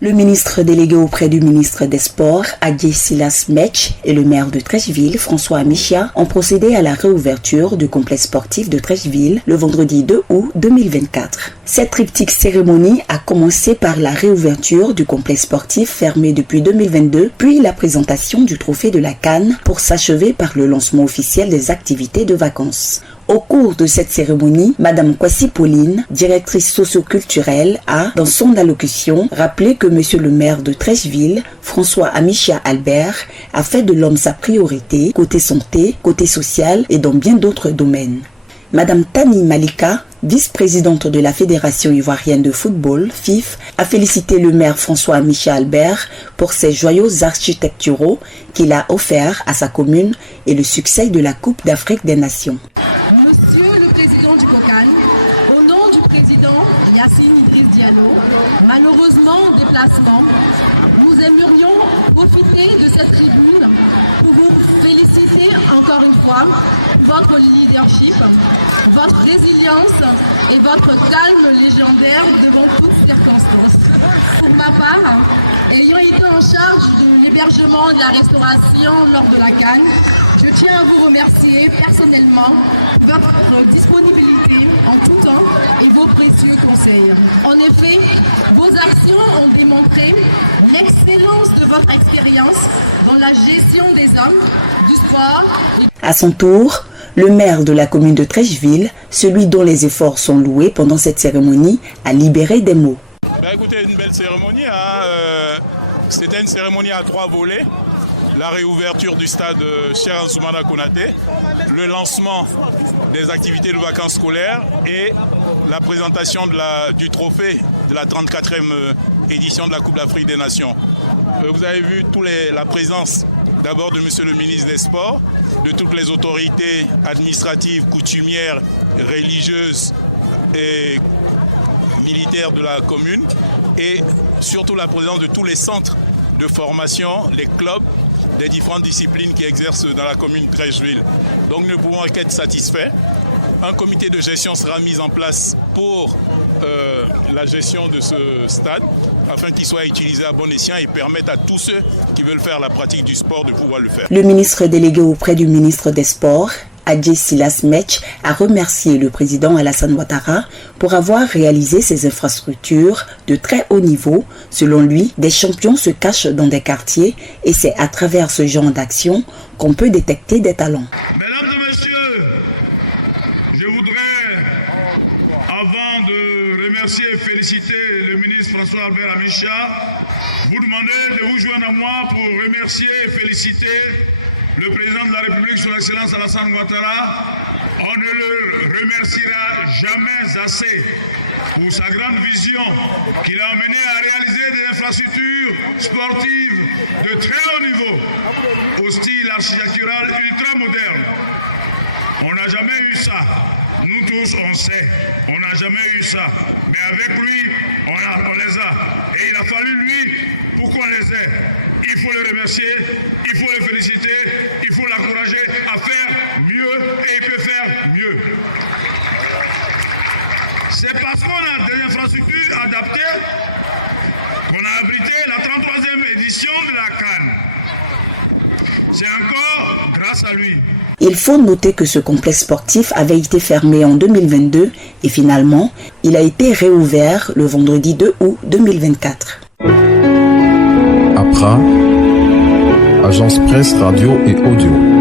Le ministre délégué auprès du ministre des Sports, Adjé Silas Metch, et le maire de Treichville, François Amichia, ont procédé à la réouverture du complexe sportif de Treichville le vendredi 2 août 2024. Cette triptyque cérémonie a commencé par la réouverture du complexe sportif fermé depuis 2022, puis la présentation du trophée de la CAN pour s'achever par le lancement officiel des activités de vacances. Au cours de cette cérémonie, Madame Kwasi Pauline, directrice socio-culturelle, a, dans son allocution, rappelé que Monsieur le maire de Treichville, François Amichia Albert, a fait de l'homme sa priorité, côté santé, côté social et dans bien d'autres domaines. Madame Tani Malika, vice-présidente de la Fédération ivoirienne de football, FIF, a félicité le maire François Amichia Albert pour ses joyaux architecturaux qu'il a offerts à sa commune et le succès de la Coupe d'Afrique des Nations. Monsieur le président du COCAN, au nom du président Yassine Idriss Diallo, malheureusement en déplacement, nous aimerions profiter de cette tribune pour vous féliciter encore une fois pour votre leadership, votre résilience et votre calme légendaire devant toutes circonstances. Pour ma part, ayant été en charge de l'hébergement et de la restauration lors de la CAN, je tiens à vous remercier personnellement pour votre disponibilité en tout temps et vos précieux conseils. En effet, vos actions ont démontré l'excellence de votre expérience dans la gestion des hommes, du sport. À son tour, le maire de la commune de Treichville, celui dont les efforts sont loués pendant cette cérémonie, a libéré des mots. Écoutez, une belle cérémonie. C'était une cérémonie à 3 volets. La réouverture du stade Cheikh Ansoumana Konaté, le lancement des activités de vacances scolaires et la présentation du trophée de la 34e édition de la Coupe d'Afrique des Nations. Vous avez vu la présence d'abord de Monsieur le ministre des Sports, de toutes les autorités administratives, coutumières, religieuses et militaires de la commune et surtout la présence de tous les centres de formation, les clubs des différentes disciplines qui exercent dans la commune de Treichville. Donc nous ne pouvons qu'être satisfaits. Un comité de gestion sera mis en place pour la gestion de ce stade afin qu'il soit utilisé à bon escient et permette à tous ceux qui veulent faire la pratique du sport de pouvoir le faire. Le ministre délégué auprès du ministre des Sports, Adjé Silas Metch, a remercié le président Alassane Ouattara pour avoir réalisé ces infrastructures de très haut niveau. Selon lui, des champions se cachent dans des quartiers et c'est à travers ce genre d'action qu'on peut détecter des talents. Mesdames et messieurs, je voudrais, avant de remercier et féliciter le ministre François Albert Amichia, vous demander de vous joindre à moi pour remercier et féliciter le président de la République, son Excellence Alassane Ouattara. On ne le remerciera jamais assez pour sa grande vision qui l'a amené à réaliser des infrastructures sportives de très haut niveau, au style architectural ultra moderne. On n'a jamais eu ça. Nous tous, on sait. On n'a jamais eu ça. Mais avec lui, on les a. Et il a fallu lui pour qu'on les ait. Il faut le remercier, il faut le féliciter, il faut l'encourager à faire mieux et il peut faire mieux. C'est parce qu'on a des infrastructures adaptées qu'on a abrité la 33e édition de la CAN. C'est encore grâce à lui. Il faut noter que ce complexe sportif avait été fermé en 2022 et finalement, il a été réouvert le vendredi 2 août 2024. APRA, Agence Presse, Radio et Audio.